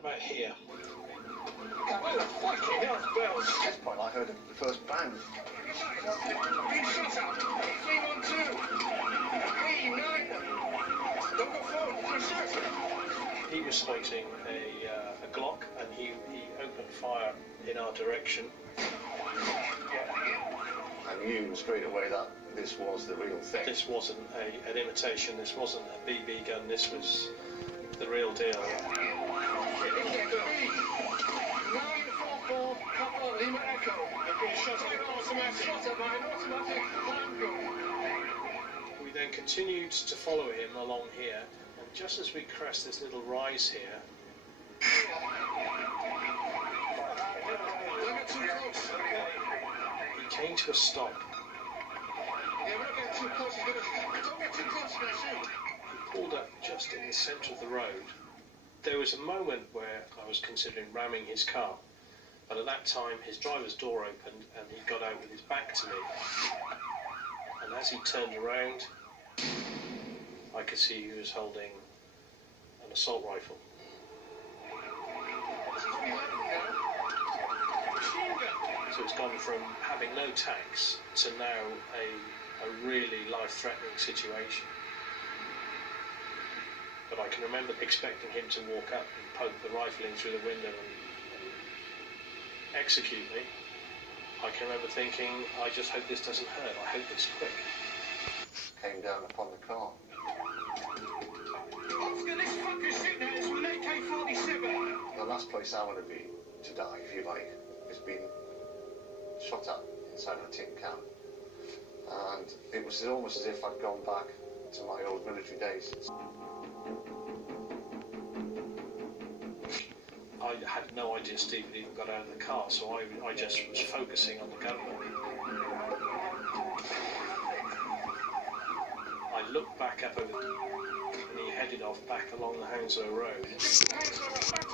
about here. Where the fucking hell's bells? At this point, I heard the first bang. Been shot at. 312. 390. Don't go forward. Shoot. He was fighting a Glock, and he opened fire in our direction. I knew straight away that this was the real thing. This wasn't an imitation, this wasn't a BB gun, this was the real deal. 944 Papa Lima Echo. I've been shot at by an automatic handgun. We then continued to follow him along here, and just as we crest this little rise here, he came to a stop. Yeah, we're not getting too close. Don't get too close, man. Shoot. He pulled up just in the centre of the road. There was a moment where I was considering ramming his car, but at that time his driver's door opened and he got out with his back to me. And as he turned around, I could see he was holding an assault rifle. So it's gone from having no tax to now a really life-threatening situation. But I can remember expecting him to walk up and poke the rifle in through the window and execute me. I can remember thinking, I just hope this doesn't hurt, I hope it's quick. Came down upon the car. Oscar, this fucking shit now is with an AK47. The last place I want to be, to die, if you like, is being shot at inside a tin can. And it was almost as if I'd gone back to my old military days. I had no idea Steve had even got out of the car, so I just was focusing on the gunman. I looked back up over and he headed off back along the Hounslow Road.